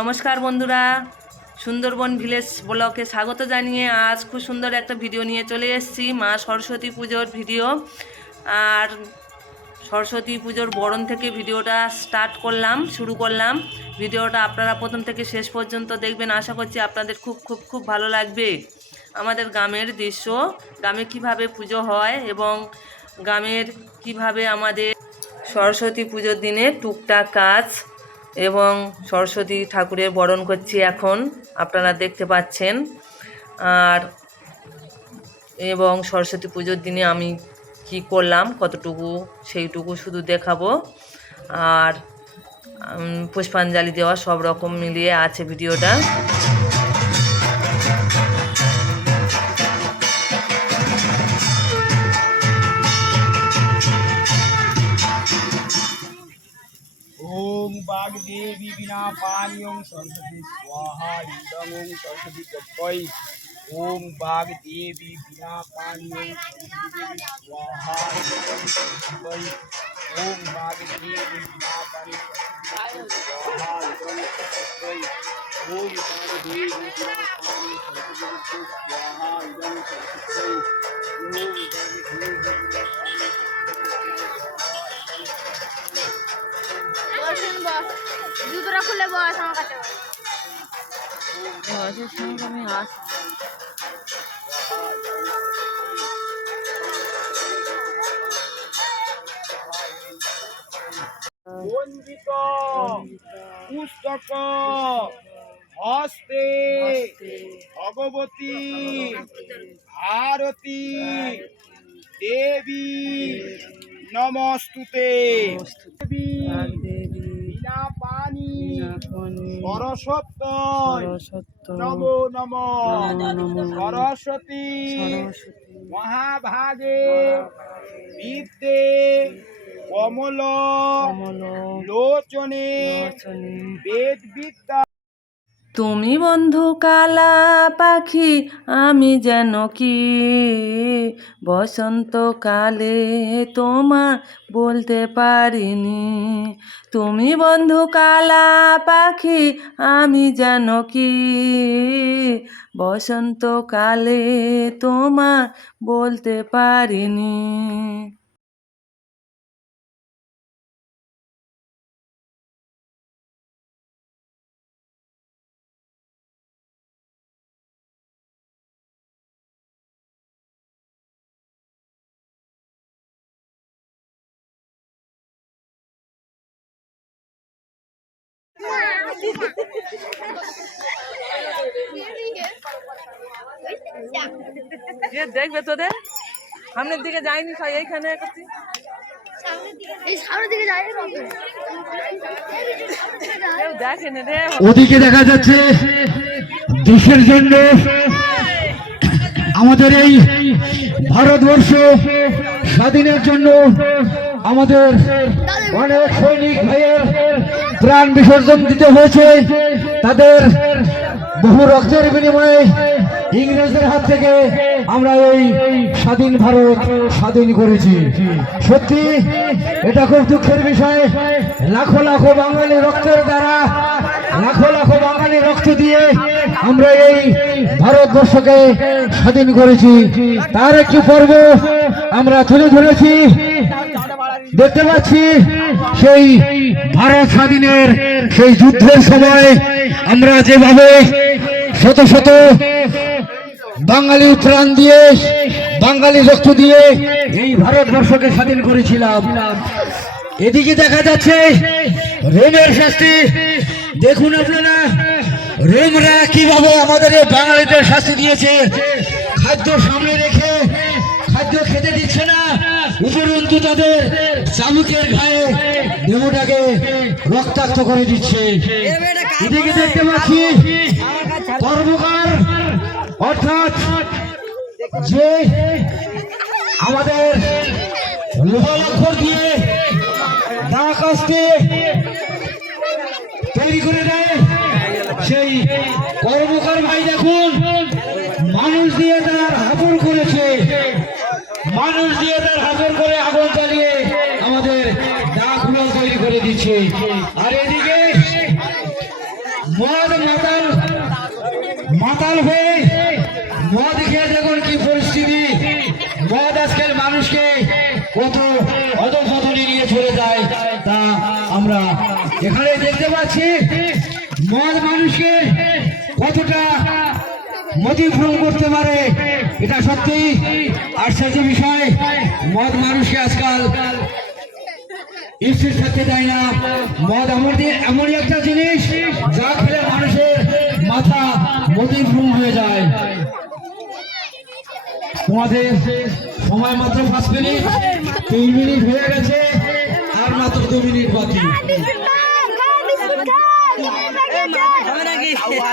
নমস্কার বন্ধুরা, সুন্দরবন ভিলেজ ব্লকে স্বাগত জানিয়ে আজ খুব সুন্দর একটা ভিডিও নিয়ে চলে এসেছি। মা সরস্বতী পুজোর ভিডিও। আর সরস্বতী পুজোর বরণ থেকে ভিডিওটা শুরু করলাম। ভিডিওটা আপনারা প্রথম থেকে শেষ পর্যন্ত দেখবেন। আশা করছি আপনাদের খুব খুব খুব ভালো লাগবে। আমাদের গ্রামের দৃশ্য, গ্রামে কিভাবে পুজো হয় এবং গ্রামের কিভাবে আমাদের সরস্বতী পুজোর দিনে টুকটাক কাজ এবং সরস্বতী ঠাকুরের বরণ করছি এখন আপনারা দেখতে পাচ্ছেন। আর এবং সরস্বতী পুজোর দিনে আমি কি করলাম কতটুকু সেইটুকু শুধু দেখাবো। আর পুষ্পাঞ্জলি দেওয়া সব রকম মিলিয়ে আছে ভিডিওটা। ओम वाग्देवी विना पानियों सरस्वती स्वाहा इदं ओम सरस्वती गप्पै। ओम वाग्देवी विना पानियों सरस्वती स्वाहा इदं गप्पै। ओम वाग्देवी विना पानियों स्वाहा इदं गप्पै। ओम वाग्देवी विना पानियों सरस्वती स्वाहा इदं गप्पै। ओम वाग्देवी জুতোটা খুলে বস আমার কাছে। বন্দিত পুস্তক হস্তে ভগবতী আরতি দেবী নমস্তুতে। দেবী বিনা পানি সরস্বত্যয় নমো নমঃ। সরস্বতী মহাভাগে বিদ্যে কমল লোচনে বেদ বিদ্যা। তুমি বন্ধু কালা পাখি, আমি যেন কি বসন্তকালে তোমার বলতে পারিনি। তুমি বন্ধু কালা পাখি, আমি যেন কি বসন্তকালে তোমার বলতে পারিনি। দেখবে তোদের সামনের দিকে যায়নি, এইখানে ওদিকে দেখা যাচ্ছে দেশের জন্য আমাদের এই ভারতবর্ষ স্বাধীনের জন্য আমাদের অনেক সৈনিক ভাইয়ের প্রাণ বিসর্জন দিতে হয়েছে। তাদের বহু রক্তের বিনিময়ে ইংরেজদের হাত থেকে আমরা এই স্বাধীন ভারত স্বাধীন করেছি। সত্যি এটা খুব দুঃখের বিষয়। লাখো লাখো বাঙালি রক্তের দ্বারা, লাখো লাখো বাঙালি রক্ত দিয়ে আমরা এই ভারতবর্ষকে স্বাধীন করেছি। তার একটি পর্ব আমরা তুলে ধরেছি। দেখতে পাচ্ছি সেই ভারত স্বাধীনের সেই যুদ্ধের সময় আমরা যেভাবে শত শত বাঙালি প্রাণ দিয়ে, বাঙালি রক্ত দিয়ে এই ভারতবর্ষকে স্বাধীন করেছিলাম। এদিকে দেখা যাচ্ছে রোমের শাস্তি। দেখুন আপনারা রোমরা কিভাবে আমাদের এই বাঙালিদের শাস্তি দিয়েছে। খাদ্য সামনে রেখে খাদ্য খেতে দিচ্ছে না, উপরন্তু তাদের চাবুকের ঘায়ে দেহটাকে রক্তাক্ত করে দিচ্ছে। এদিকে দেখতে পাচ্ছি কর্মকার, অর্থাৎ যে আমাদের লোহালক্ষর দিয়ে দা কাস্তে তৈরি করে দেয়, সেই কর্মকার ভাই দেখুন মানুষ দিয়ে তার হাবড় করেছে, মানুষ দিয়ে তার হাবড় করে আগুন জ্বালিয়ে আমাদের দাগুলো তৈরি করে দিচ্ছে। আর এদিকে মদ মাতাল হয়ে মদ খেয়ে দেখুন কি পরিস্থিতি। মদ আজকাল মানুষকে কত অধঃপতনে নিয়ে চলে যায় তা আমরা এখানে দেখতে পাচ্ছি। মদ মানুষকে কতটা মতিভ্রম করতে পারে এটা সত্যি আশ্চর্য বিষয়। মদ মানুষকে আজকাল স্থির থাকতে দেয় না। মদ এমনই একটা জিনিস যা খেলে মানুষের মাথা মতিভ্রম হয়ে যায়। তোমাদের সময় মাত্র 5 মিনিট, 3 মিনিট হয়ে গেছে, আর মাত্র 2 মিনিট বাকি।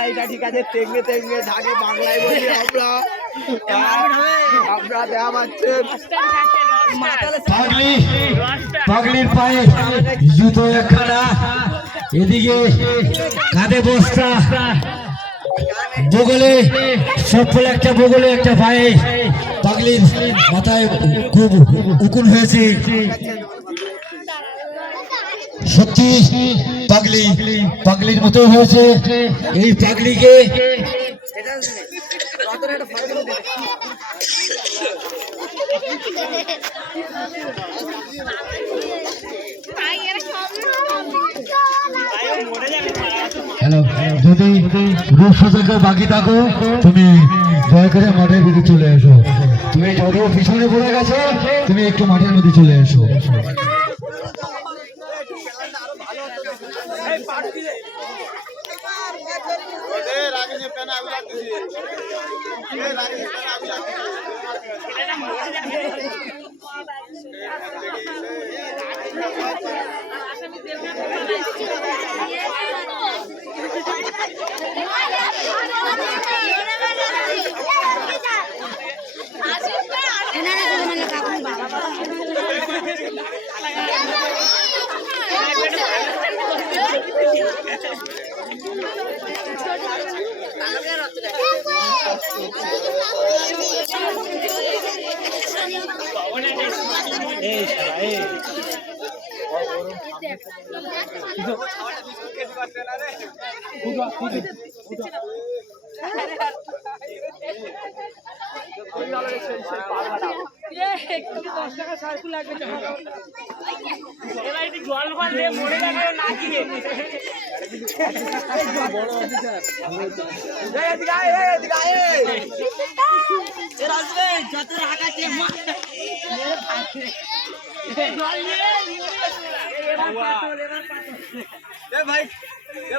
এটা ঠিক আছে, তেঙ্গে তেঙ্গে ঢাকে বাংলায় বলি আমরা দেওয়া পাচ্ছেন। পাগলির পায়ে জুতো একখানা, এদিকে কাঁধে বস্তা, বগলে সফল একটা, বগলে একটা পায়ে পাগলির মাথায় খুব উকুন হয়েছে। সত্যি পাগলির মতো হয়েছে। এই পাগলিকে হ্যালো, যদি রূপ সজ্জা বাকি থাকো তুমি দয়া করে মাঠের দিকে চলে এসো। তুমি যদিও পিছনে পড়ে গেছো, তুমি একটু মাঠের মধ্যে চলে এসো।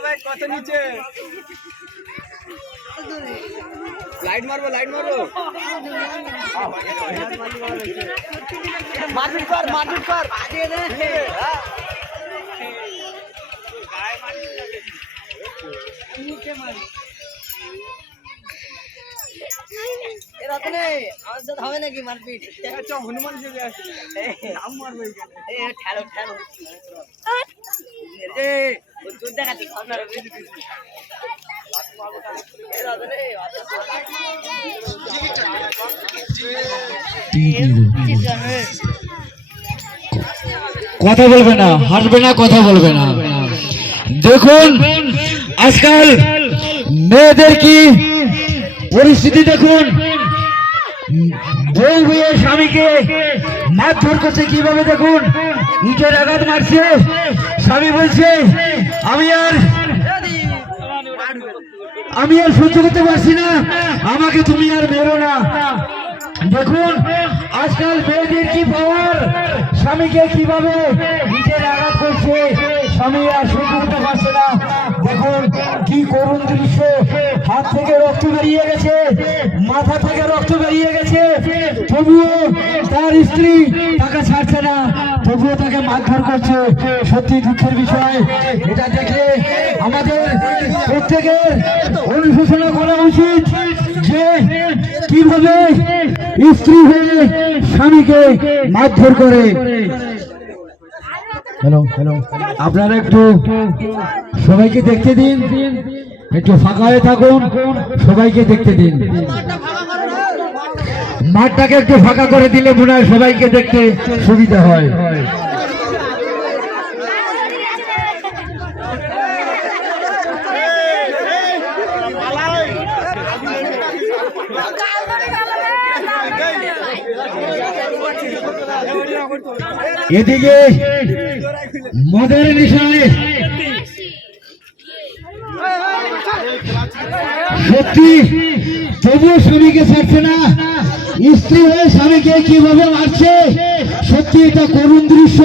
ভাই কত নিচে লাইট মারবো মারপিট কর হবে নাকি মারপিট? হনুমান সেজে আসি নাম মারবো কথা বলবে না, হাসবে না, কথা বলবে না। দেখুন আজকাল মেয়েদের কি পরিস্থিতি দেখুন। বউ বিয়ে স্বামীকে মারধর করছে কিভাবে দেখুন। ইটের আঘাত মারছে, স্বামী বলছে আমি আর সহ্য করতে পারছি না, আমাকে তুমি আর মেরো না। দেখুন আজকাল মেয়েদের কি পাওয়ার, স্বামীকে কিভাবে ইটের আঘাত করছে, স্বামী আর সহ্য করতে পারছে না। দেখুন কি করুণ দৃশ্য, হাত থেকে রক্ত বেরিয়ে গেছে, মাথা থেকে রক্ত বেরিয়ে গেছে, তবুও তার স্ত্রী তাকে ছাড়ছে না, তবুও তাকে মারধর করছে। সত্যি দুঃখের বিষয়। এটা দেখে আমাদের প্রত্যেকের অনুশোচনা করা উচিত যে কিভাবে স্ত্রী হয়ে স্বামীকে মারধর করে। হ্যালো, আপনারা একটু সবাইকে দেখতে দিন, একটু ফাঁকা হয়ে থাকুন, সবাইকে দেখতে দিন। মাঠটাকে একটু ফাঁকা করে দিলে মনে হয় সবাইকে দেখতে সুবিধা হয়। এদিকে মদের নেশায় সত্যি তবুও স্বামীকে ছাড়ছে না। স্ত্রী হয়ে স্বামীকে কিভাবে মারছে, সত্যি এটা করুণ দৃশ্য।